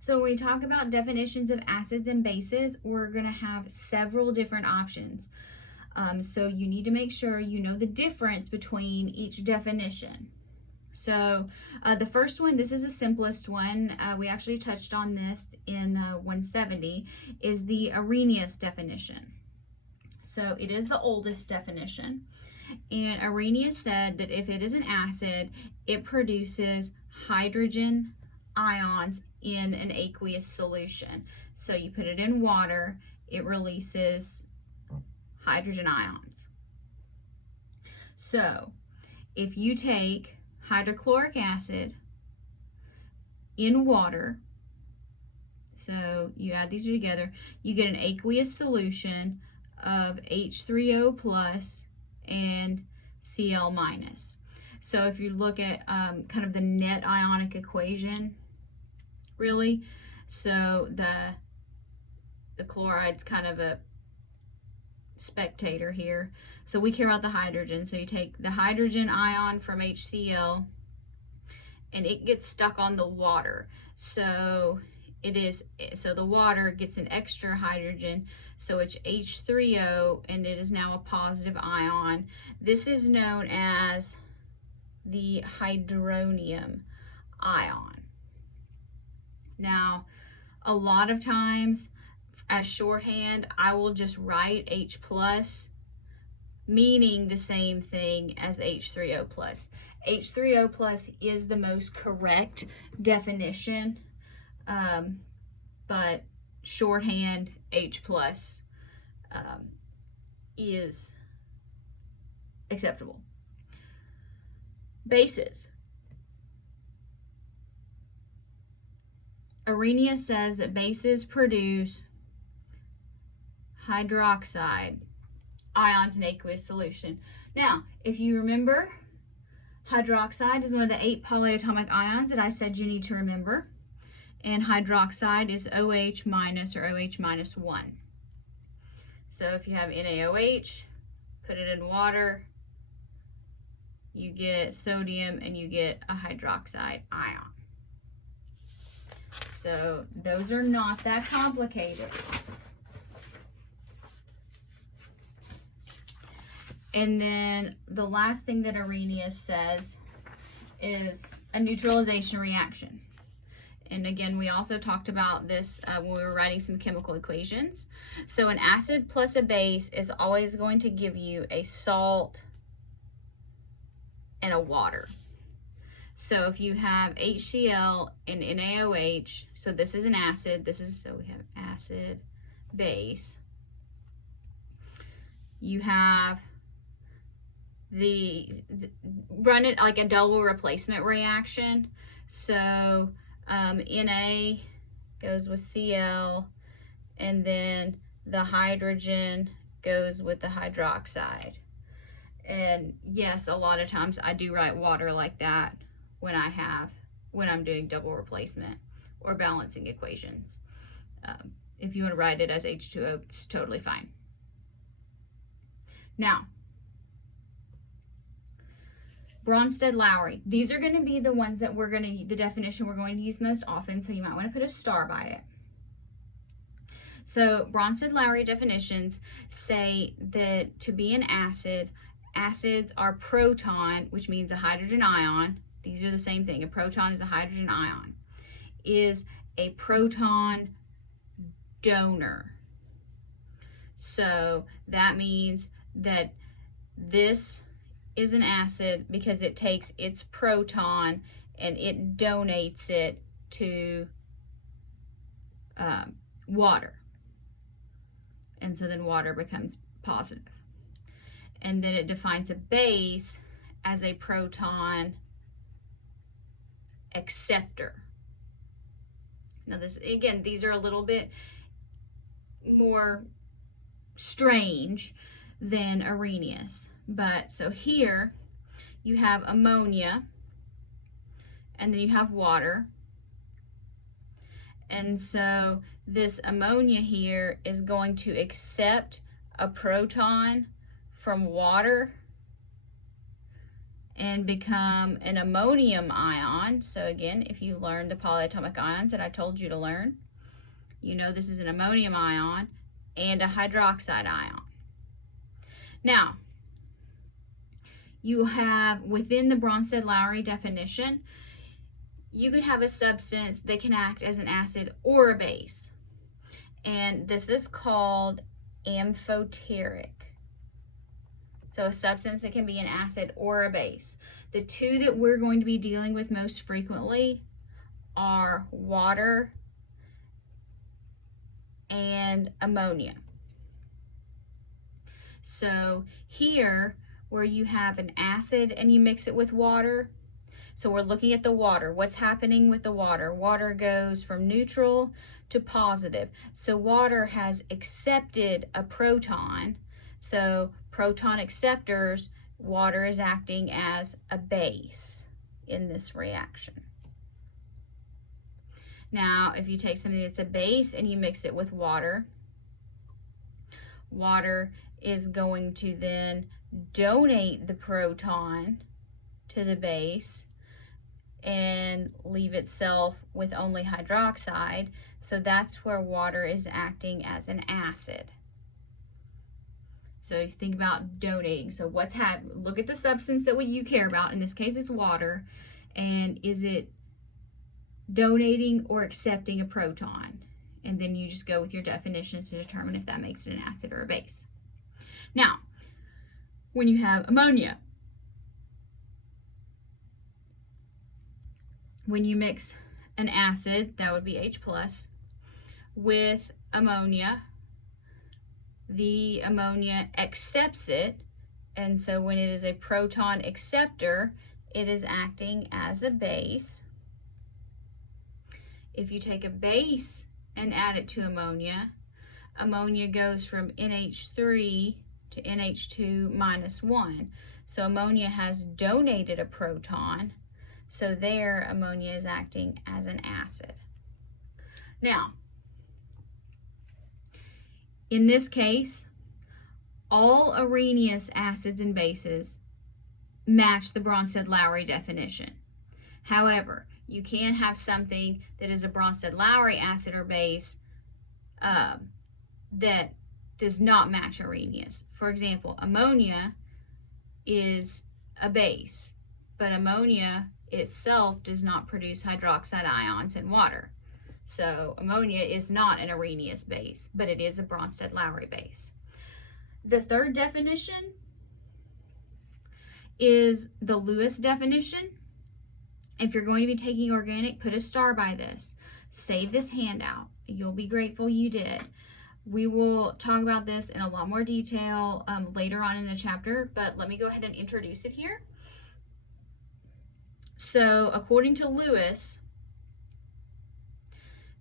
So when we talk about definitions of acids and bases, we're going to have several different options. So you need to make sure you know the difference between each definition. So the first one, this is the simplest one. We actually touched on this in 170, is the Arrhenius definition. So it is the oldest definition. And Arrhenius said that if it is an acid, it produces hydrogen ions in an aqueous solution. So you put it in water, it releases hydrogen ions. So if you take hydrochloric acid in water, so you add these together, you get an aqueous solution of H3O plus and Cl minus. So if you look at kind of the net ionic equation, really, so the chloride's kind of a spectator here. So we care about the hydrogen. So you take the hydrogen ion from HCl and it gets stuck on the water. So the water gets an extra hydrogen, so it's H3O, and it is now a positive ion. This is known as the hydronium ion. Now, a lot of times as shorthand, I will just write H plus, meaning the same thing as H3O plus. H3O plus is the most correct definition, but shorthand H plus is acceptable. Bases. Arrhenius says that bases produce hydroxide ions in aqueous solution. Now, if you remember, hydroxide is one of the 8 polyatomic ions that I said you need to remember. And hydroxide is OH minus or OH minus 1. So if you have NaOH, put it in water, you get sodium and you get a hydroxide ion. So those are not that complicated. And then the last thing that Arrhenius says is a neutralization reaction. And again, we also talked about this when we were writing some chemical equations. So an acid plus a base is always going to give you a salt and a water. So if you have HCl and NaOH, so this is an acid, so we have acid, base. You have run it like a double replacement reaction. So Na goes with Cl, and then the hydrogen goes with the hydroxide. And yes, a lot of times I do write water like that when I'm doing double replacement or balancing equations. If you want to write it as H2O, it's totally fine. Now, Bronsted-Lowry. These are going to be the ones that the definition we're going to use most often, so you might want to put a star by it. So Bronsted-Lowry definitions say that to be an acid, acids are proton, which means a hydrogen ion. These are the same thing. A proton is a hydrogen ion. Is a proton donor. So that means that this is an acid because it takes its proton and it donates it to water. And so then water becomes positive. And then it defines a base as a proton acceptor. Now these are a little bit more strange than Arrhenius. But so here you have ammonia, and then you have water. And so this ammonia here is going to accept a proton from water, and become an ammonium ion. So again, if you learned the polyatomic ions that I told you to learn, you know this is an ammonium ion and a hydroxide ion. Now, you have within the Bronsted-Lowry definition, you could have a substance that can act as an acid or a base. And this is called amphoteric. So a substance that can be an acid or a base. The two that we're going to be dealing with most frequently are water and ammonia. So here, where you have an acid and you mix it with water, so we're looking at the water. What's happening with the water? Water goes from neutral to positive. So water has accepted a proton. So proton acceptors, water is acting as a base in this reaction. Now, if you take something that's a base and you mix it with water, water is going to then donate the proton to the base and leave itself with only hydroxide. So that's where water is acting as an acid. So you think about donating. So what's happening? Look at the substance that you care about. In this case, it's water. And is it donating or accepting a proton? And then you just go with your definitions to determine if that makes it an acid or a base. Now, when you have ammonia, when you mix an acid, that would be H+, with ammonia, the ammonia accepts it, and so when it is a proton acceptor, it is acting as a base. If you take a base and add it to ammonia, ammonia goes from NH3 to NH2 minus 1. So ammonia has donated a proton, so there ammonia is acting as an acid. Now, in this case, all Arrhenius acids and bases match the Bronsted-Lowry definition. However, you can have something that is a Bronsted-Lowry acid or base that does not match Arrhenius. For example, ammonia is a base, but ammonia itself does not produce hydroxide ions in water. So ammonia is not an Arrhenius base, but it is a Bronsted-Lowry base. The third definition is the Lewis definition. If you're going to be taking organic, put a star by this. Save this handout. You'll be grateful you did. We will talk about this in a lot more detail later on in the chapter, but let me go ahead and introduce it here. So according to Lewis,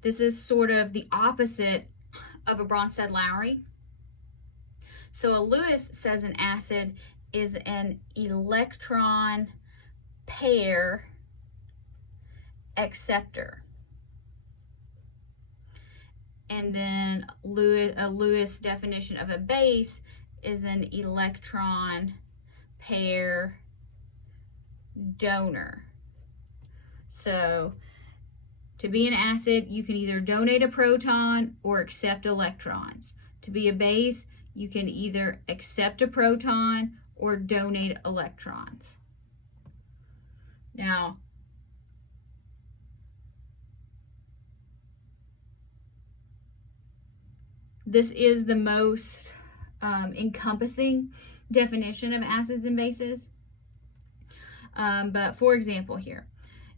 this is sort of the opposite of a Bronsted-Lowry. So a Lewis says an acid is an electron pair acceptor. And then a Lewis definition of a base is an electron pair donor. So to be an acid, you can either donate a proton or accept electrons. To be a base, you can either accept a proton or donate electrons. Now, this is the most encompassing definition of acids and bases. But for example here,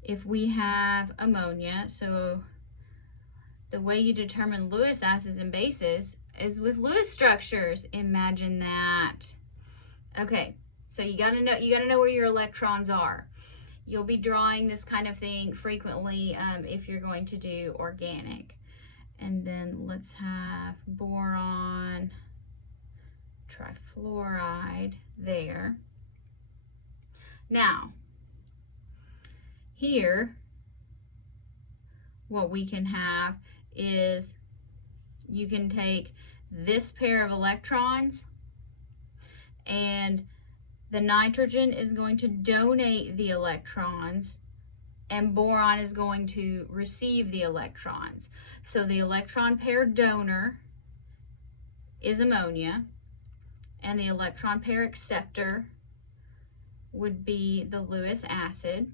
if we have ammonia, so the way you determine Lewis acids and bases is with Lewis structures. Imagine that. Okay, so you gotta know where your electrons are. You'll be drawing this kind of thing frequently if you're going to do organic. And then let's have boron trifluoride there. Now, here, what we can have is you can take this pair of electrons and the nitrogen is going to donate the electrons, and boron is going to receive the electrons. So the electron pair donor is ammonia, and the electron pair acceptor would be the Lewis acid.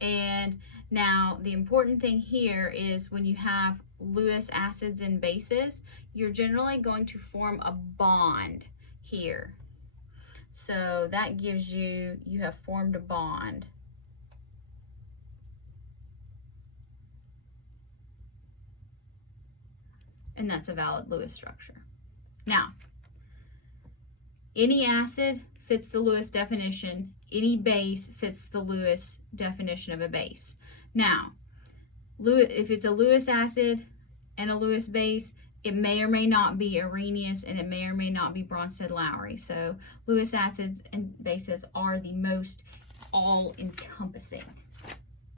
And now the important thing here is when you have Lewis acids and bases, you're generally going to form a bond here. So that gives you have formed a bond. And that's a valid Lewis structure. Now, any acid fits the Lewis definition. Any base fits the Lewis definition of a base. Now, if it's a Lewis acid and a Lewis base, it may or may not be Arrhenius, and it may or may not be Bronsted-Lowry. So Lewis acids and bases are the most all-encompassing.